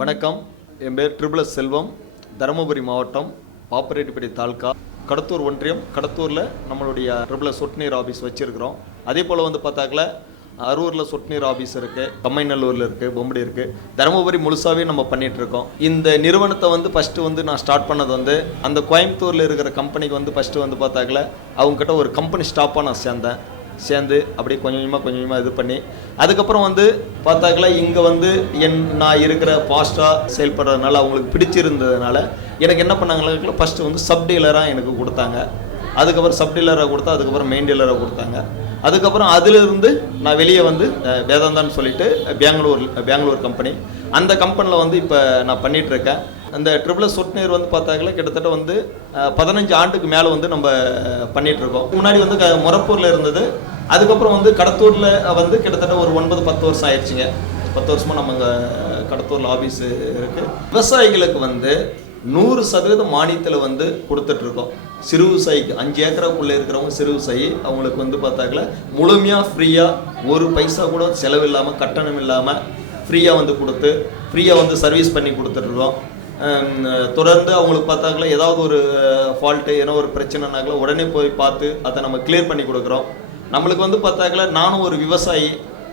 வணக்கம். என் பேர் ட்ரிபிள் செல்வம். தருமபுரி மாவட்டம் பாப்பரேட்டிப்பட்டி தாலுக்கா கடத்தூர் ஒன்றியம் கடத்தூரில் நம்மளுடைய ட்ரிபிள் சொட்டு நீர் ஆஃபீஸ் வச்சுருக்கிறோம். அதே போல் வந்து பார்த்தாக்கல அரூரில் சொட்டு நீர் ஆஃபீஸ் இருக்குது கம்மைநல்லூரில் இருக்குது பொம்படி இருக்குது தருமபுரி முழுசாகவே நம்ம பண்ணிகிட்ருக்கோம் இருக்கோம் இந்த நிறுவனத்தை வந்து ஃபஸ்ட்டு வந்து நான் ஸ்டார்ட் பண்ணது வந்து அந்த கோயம்புத்தூரில் இருக்கிற கம்பெனிக்கு வந்து ஃபஸ்ட்டு வந்து பார்த்தாக்கல அவங்ககிட்ட ஒரு கம்பெனி ஸ்டாப்பாக நான் சேர்ந்தேன். சேர்ந்து அப்படியே கொஞ்சம் கொஞ்சமாக கொஞ்சம் கொஞ்சமாக இது பண்ணி அதுக்கப்புறம் வந்து பார்த்தாக்கல இங்கே வந்து என் நான் இருக்கிற ஃபாஸ்ட்டாக செயல்படுறதுனால அவங்களுக்கு பிடிச்சிருந்ததுனால எனக்கு என்ன பண்ணாங்களா ஃபஸ்ட்டு வந்து சப் டீலராக எனக்கு கொடுத்தாங்க. அதுக்கப்புறம் சப் டீலராக கொடுத்தா அதுக்கப்புறம் மெயின் டீலராக கொடுத்தாங்க. அதுக்கப்புறம் அதிலிருந்து நான் வெளியே வந்து வேதாந்தான்னு சொல்லிட்டு பெங்களூர் பெங்களூர் கம்பெனி அந்த கம்பெனியில் வந்து இப்போ நான் பண்ணிகிட்ருக்கேன் அந்த ட்ரிபிள் சொட்டு நீர் வந்து பார்த்தாக்கல கிட்டத்தட்ட வந்து பதினஞ்சு ஆண்டுக்கு மேலே வந்து நம்ம பண்ணிகிட்டு இருக்கோம். முன்னாடி வந்து க- மொரப்பூரில் இருந்தது. அதுக்கப்புறம் வந்து கடத்தூரில் வந்து கிட்டத்தட்ட ஒரு ஒன்பது பத்து வருஷம் ஆயிடுச்சுங்க. பத்து வருஷமாக நம்ம இங்கே கடத்தூரில் ஆஃபீஸ் இருக்குது விவசாயிகளுக்கு வந்து நூறு சதவீதம் மானியத்தில் வந்து கொடுத்துட்ருக்கோம் சிறு விவசாயிக்கு அஞ்சு ஏக்கராக்குள்ளே இருக்கிறவங்க சிறு விவசாயி அவங்களுக்கு வந்து பார்த்தாக்கல முழுமையாக ஃப்ரீயாக ஒரு பைசா கூட செலவு இல்லாமல் கட்டணம் இல்லாமல் ஃப்ரீயாக வந்து கொடுத்து ஃப்ரீயாக வந்து சர்வீஸ் பண்ணி கொடுத்துட்ருக்கோம் தொடர்ந்து அவங்களுக்கு பார்த்தாக்கல ஏதாவது ஒரு ஃபால்ட்டு ஏதோ ஒரு பிரச்சனைனாக்கல உடனே போய் பார்த்து அதை நம்ம கிளியர் பண்ணி கொடுக்குறோம். நம்மளுக்கு வந்து பார்த்தாக்கல நானும் ஒரு விவசாயி.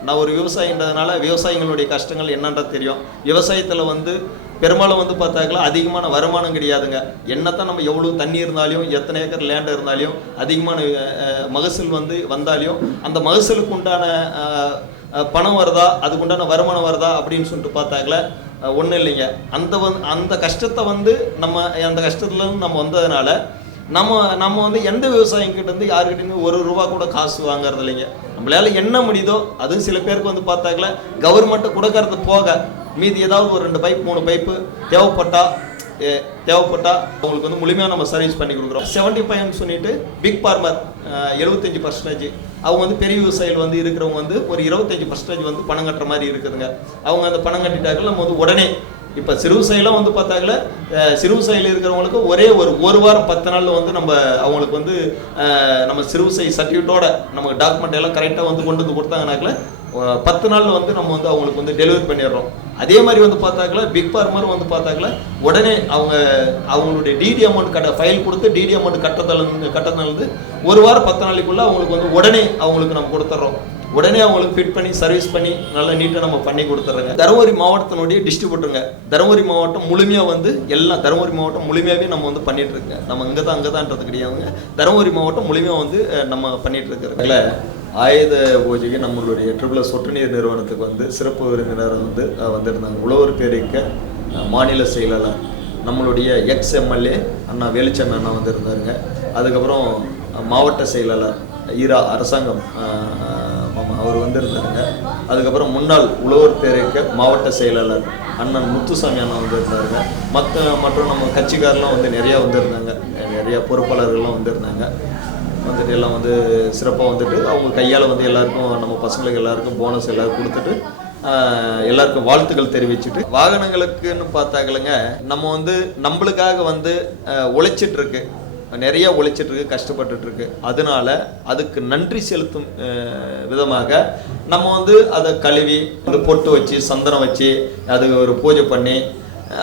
நான் ஒரு விவசாயின்றதுனால விவசாயிகளுடைய கஷ்டங்கள் என்னன்றது தெரியும். விவசாயத்தில் வந்து பெரும்பாலும் வந்து பார்த்தாக்கல அதிகமான வருமானம் கிடையாதுங்க. என்னத்தான் நம்ம எவ்வளோ தண்ணி இருந்தாலும் எத்தனை ஏக்கர் லேண்ட் இருந்தாலும் அதிகமான மகசூல் வந்து வந்தாலும் அந்த மகசூலுக்கு உண்டான பணம் வருதா அதுக்குண்டான வருமானம் வருதா அப்படின்னு சொல்லிட்டு பார்த்தாக்கல ஒன்றும் இல்லைங்க. அந்த வந் அந்த கஷ்டத்தை வந்து நம்ம அந்த கஷ்டத்துலேருந்து நம்ம வந்ததுனால நம்ம நம்ம வந்து எந்த விவசாயிங்கிட்ட இருந்து யாருக்கிட்டையுமே ஒரு ரூபா கூட காசு வாங்குறது இல்லைங்க. நம்மளால என்ன முடியுதோ அது சில பேருக்கு வந்து பார்த்தாக்கல. கவர்மெண்ட்டு கொடுக்கறது போக. மீதி ஏதாவது ஒரு ரெண்டு பைப் மூணு பைப்பு தேவைப்பட்டால் தேவைப்பட்டால் அவங்களுக்கு வந்து முழுமையாக நம்ம சர்வீஸ் பண்ணி கொடுக்குறோம். செவன்ட்டி ஃபைவ்னு சொல்லிட்டு பிக் ஃபார்மர் எழுபத்தஞ்சு பர்சன்டேஜ் அவங்க வந்து பெரிய விவசாயிகள் வந்து இருக்கிறவங்க வந்து ஒரு இருபத்தஞ்சு பர்சன்டேஜ் வந்து பணம் கட்டுற மாதிரி இருக்குதுங்க. அவங்க அந்த பணம் கட்டிட்டாக்க நம்ம வந்து உடனே இப்போ சிறு விவசாயிலாம் வந்து பார்த்தாக்கல சிறு விவசாயியில் இருக்கிறவங்களுக்கு ஒரே ஒரு ஒரு வாரம் பத்து நாளில் வந்து நம்ம அவங்களுக்கு வந்து நம்ம சிறு விவசாயி சர்டிஃபிகேட்டோட நமக்கு டாக்குமெண்ட் எல்லாம் கரெக்டாக வந்து கொண்டு வந்து கொடுத்தாங்கனாக்கல பத்து நாளில் வந்து நம்ம வந்து அவங்களுக்கு வந்து டெலிவரி பண்ணிடுறோம். அதே மாதிரி வந்து பார்த்தாக்கல பிக் ஃபார்மர் வந்து பார்த்தாக்கல உடனே அவங்க அவங்களுடைய டிடி அமௌண்ட் கட்ட ஃபைல் கொடுத்து டிடி அமௌண்ட் கட்டதிலிருந்து கட்டதிலிருந்து ஒரு வாரம் பத்து நாளைக்குள்ள அவங்களுக்கு வந்து உடனே அவங்களுக்கு நம்ம கொடுத்துட்றோம். உடனே அவங்களுக்கு ஃபிட் பண்ணி சர்வீஸ் பண்ணி நல்லா நீட்டாக நம்ம பண்ணி கொடுத்துட்றோங்க. தருமபுரி மாவட்டத்தினுடைய டிஸ்ட்ரிபியூட்டருங்க தருமபுரி மாவட்டம் முழுமையாக வந்து எல்லாம் தருமபுரி மாவட்டம் முழுமையாகவே நம்ம வந்து பண்ணிட்டு இருக்கோங்க. நம்ம இங்கே தான் அங்கே தான்ன்றது கிடையாதுங்க. தருமபுரி மாவட்டம் முழுமையாக வந்து நம்ம பண்ணிட்டு இல்லை ஆயுத பூஜைக்கு நம்மளுடைய ட்ரிபிள் சொட்டு நீர் நிறுவனத்துக்கு வந்து சிறப்பு விருந்தினர் வந்து வந்திருந்தாங்க. உழவர் பேரிக்க மாநில செயலாளர் நம்மளுடைய எக்ஸ் எம்எல்ஏ அண்ணா வெளிச்சம் அண்ணா வந்திருந்தாருங்க. அதுக்கப்புறம் மாவட்ட செயலாளர் ஈரா அரசாங்கம் அவர் வந்திருந்தாருங்க. அதுக்கப்புறம் முன்னாள் உழவர் பேரிக்க மாவட்ட செயலாளர் அண்ணன் முத்துசாமி அண்ணா வந்திருந்தாருங்க. மற்ற மற்றும் நம்ம கட்சிக்காரெலாம் வந்து நிறையா வந்திருந்தாங்க. நிறையா பொறுப்பாளர்கள்லாம் வந்திருந்தாங்க. வந்துட்டு எல்லாம் வந்து சிறப்பாக வந்துட்டு அவங்க கையால் வந்து எல்லாருக்கும் நம்ம பசங்களுக்கு எல்லாருக்கும் போனஸ் எல்லாரும் கொடுத்துட்டு எல்லாருக்கும் வாழ்த்துக்கள் தெரிவிச்சுட்டு வாகனங்களுக்குன்னு பார்த்தாக்கலங்க நம்ம வந்து நம்மளுக்காக வந்து ஆஹ், உழைச்சிட்டு இருக்கு நிறைய உழைச்சிட்டு இருக்கு கஷ்டப்பட்டுட்டு இருக்கு அதனால அதுக்கு நன்றி செலுத்தும் விதமாக நம்ம வந்து அதை கழுவி வந்து பொட்டு வச்சு சந்தனம் வச்சு அது ஒரு பூஜை பண்ணி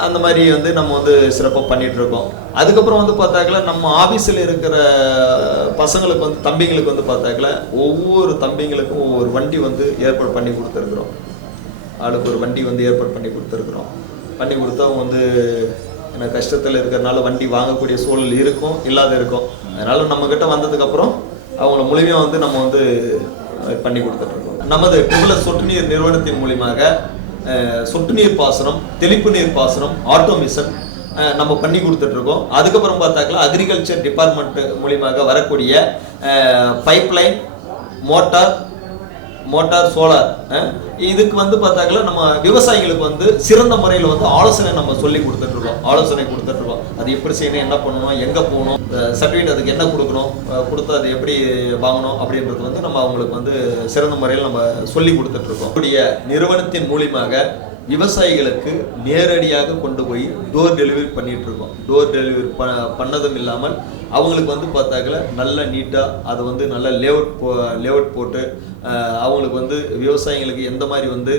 அந்த மாதிரி வந்து நம்ம வந்து சிறப்பாக பண்ணிகிட்ருக்கோம் அதுக்கப்புறம் வந்து பார்த்தாக்கல நம்ம ஆஃபீஸில் இருக்கிற பசங்களுக்கு வந்து தம்பிங்களுக்கு வந்து பார்த்தாக்கல ஒவ்வொரு தம்பிங்களுக்கும் ஒவ்வொரு வண்டி வந்து ஏற்பாடு பண்ணி கொடுத்துருக்குறோம். ஆளுக்கு ஒரு வண்டி வந்து ஏற்பாடு பண்ணி கொடுத்துருக்குறோம். பண்ணி கொடுத்தா அவங்க வந்து என்ன கஷ்டத்தில் இருக்கிறனால வண்டி வாங்கக்கூடிய சூழல் இருக்கும் இல்லாத இருக்கும். அதனால் நம்மக்கிட்ட வந்ததுக்கப்புறம் அவங்கள முழுமையாக வந்து நம்ம வந்து பண்ணி கொடுத்துட்ருக்கோம் நமது ட்ரிபிள் சொட்டு நீர் நிறுவனத்தின் மூலியமாக சொட்டு நீர் பாசனம் தெளிப்பு நீர் பாசனம் ஆட்டோமிஷன் நம்ம பண்ணி கொடுத்துட்ருக்கோம். அதுக்கப்புறம் பார்த்தாக்கா அக்ரிகல்ச்சர் டிபார்ட்மெண்ட் மூலியமாக வரக்கூடிய பைப்லைன் மோட்டார் மோட்டார் சோலார் இதுக்கு வந்து பார்த்தாக்கல நம்ம விவசாயிகளுக்கு வந்து சிறந்த முறையில் வந்து ஆலோசனை நம்ம சொல்லி கொடுத்துட்டு இருக்கோம் ஆலோசனை கொடுத்துட்டு இருக்கோம் அது எப்படி செய்யணும் என்ன பண்ணணும் எங்கே போகணும் சர்டிஃபிகேட் அதுக்கு என்ன கொடுக்கணும் கொடுத்து அது எப்படி வாங்கணும் அப்படின்றது வந்து நம்ம அவங்களுக்கு வந்து சிறந்த முறையில் நம்ம சொல்லி கொடுத்துட்டு இருக்கோம் நம்முடைய நிறுவனத்தின் மூலியமாக விவசாயிகளுக்கு நேரடியாக கொண்டு போய் டோர் டெலிவரி பண்ணிட்டு இருக்கோம் டோர் டெலிவரி ப பண்ணதும் இல்லாமல் அவங்களுக்கு வந்து பார்த்தாக்கல நல்ல நீட்டாக அதை வந்து நல்ல லேஅவுட் போ லேஅவுட் போட்டு அவங்களுக்கு வந்து விவசாயிகளுக்கு எந்த மாதிரி வந்து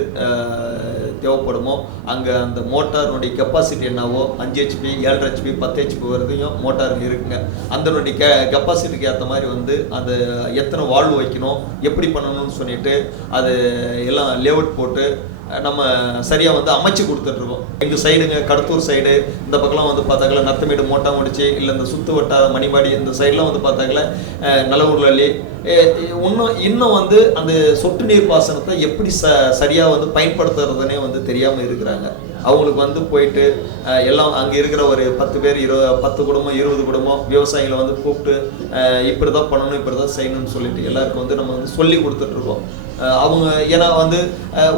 தேவைப்படுமோ அங்கே அந்த மோட்டாரினுடைய கெப்பாசிட்டி என்னவோ அஞ்சு ஹெச்பி ஏழரை ஹெச்பி பத்து ஹெச்பி வரைக்கும் மோட்டார் இருக்குங்க. அதனுடைய கெ கெப்பாசிட்டிக்கு ஏற்ற மாதிரி வந்து அந்த எத்தனை வால்வு வைக்கணும் எப்படி பண்ணணும்னு சொல்லிட்டு அது எல்லாம் லேஅவுட் போட்டு நம்ம சரியாக வந்து அமைச்சு கொடுத்துட்ருக்கோம் எங்கள் சைடுங்க கடத்தூர் சைடு இந்த பக்கம்லாம் வந்து பார்த்தாக்கல நத்தமேடு மோட்டா முடிச்சு இல்லை இந்த சுத்து வட்டார மணிபாடி இந்த சைட்லாம் வந்து பார்த்தாக்கல நல்லூர்லி இன்னும் இன்னும் வந்து அந்த சொட்டு நீர் பாசனத்தை எப்படி ச சரியாக வந்து பயன்படுத்துறதுனே வந்து தெரியாமல் இருக்கிறாங்க. அவங்களுக்கு வந்து போயிட்டு எல்லாம் அங்கே இருக்கிற ஒரு பத்து பேர் இரு பத்து குடும்பம் இருபது குடும்பம் விவசாயிகளை வந்து கூப்பிட்டு இப்படி தான் பண்ணணும் இப்படி தான் செய்யணும்னு சொல்லிட்டு எல்லாருக்கும் வந்து நம்ம வந்து சொல்லி கொடுத்துட்ருக்கோம் அவங்க ஏன்னா வந்து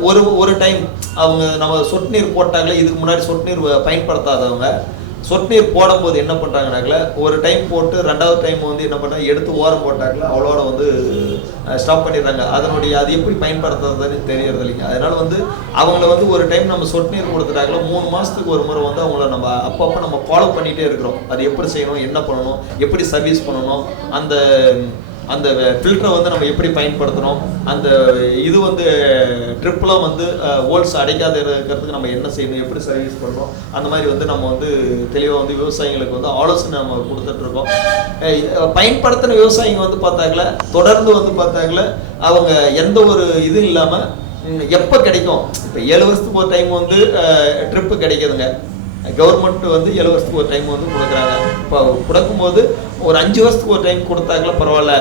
ஒரு ஒரு டைம் அவங்க நம்ம சொட்டு நீர் போட்டாங்களே இதுக்கு முன்னாடி சொட்டு நீர் பயன்படுத்தாதவங்க சொட்டு நீர் போடும்போது என்ன பண்ணுறாங்கனாக்கல ஒரு டைம் போட்டு ரெண்டாவது டைம் வந்து என்ன பண்ணாங்க எடுத்து ஓரம் போட்டாக்கல அவ்வளோட வந்து ஸ்டாப் பண்ணிடுறாங்க. அதனுடைய அது எப்படி பயன்படுத்துறதுன்னு தெரியறது இல்லைங்க. அதனால வந்து அவங்கள வந்து ஒரு டைம் நம்ம சொட்டு நீர் கொடுத்துட்டாங்களோ மூணு மாதத்துக்கு ஒரு முறை வந்து அவங்கள நம்ம அப்பப்போ நம்ம ஃபாலோ பண்ணிகிட்டே இருக்கிறோம். அது எப்படி செய்யணும் என்ன பண்ணணும் எப்படி சர்வீஸ் பண்ணணும் அந்த அந்த ஃபில்டரை வந்து நம்ம எப்படி பயன்படுத்தணும்? அந்த இது வந்து ட்ரிப்லாம் வந்து ஹோல்ஸ் அடைக்காத இருக்கிறதுக்கு நம்ம என்ன செய்யணும்? எப்படி சர்வீஸ் பண்ணணும்? அந்த மாதிரி வந்து நம்ம வந்து தெளிவாக வந்து விவசாயிகளுக்கு வந்து ஆலோசனை நம்ம கொடுத்துட்ருக்கோம் பயன்படுத்தின விவசாயிங்க வந்து பார்த்தாங்கள தொடர்ந்து வந்து பார்த்தாங்கள அவங்க எந்த ஒரு இது இல்லாமல் எப்போ கிடைக்கும்? இப்போ ஏழு வருஷத்துக்கு ஒரு டைம் வந்து ட்ரிப்பு கிடைக்குதுங்க. கவர்மெண்ட் வந்து ஏழு வருஷத்துக்கு ஒரு டைம் வந்து கொடுக்குறாங்க. இப்போ கொடுக்கும்போது ஒரு அஞ்சு வருஷத்துக்கு ஒரு டைம் கொடுத்தாங்களா பரவாயில்ல.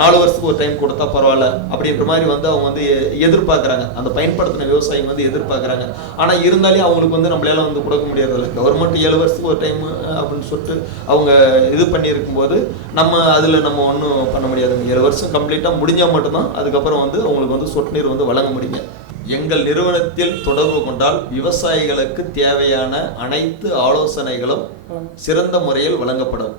நாலு வருஷத்துக்கு ஒரு டைம் கொடுத்தா பரவாயில்ல. அப்படின்ற மாதிரி வந்து அவங்க வந்து எதிர்பார்க்குறாங்க. அந்த பயன்படுத்தின விவசாயம் வந்து எதிர்பார்க்குறாங்க. ஆனால் இருந்தாலே அவங்களுக்கு வந்து நம்மளால வந்து கொடுக்க முடியறதில்ல. கவர்மெண்ட் ஏழு வருஷத்துக்கு ஒரு டைம் அப்படின்னு சொல்லிட்டு அவங்க இது பண்ணியிருக்கும்போது நம்ம அதில் நம்ம ஒன்றும் பண்ண முடியாதுங்க. ஏழு வருஷம் கம்ப்ளீட்டாக முடிஞ்சால் மட்டும்தான் அதுக்கப்புறம் வந்து அவங்களுக்கு வந்து சொட்டு நீர் வந்து வழங்க முடியுங்க. எங்கள் நிறுவனத்தில் தொடர்பு கொண்டால் விவசாயிகளுக்கு தேவையான அனைத்து ஆலோசனைகளும் சிறந்த முறையில் வழங்கப்படும்.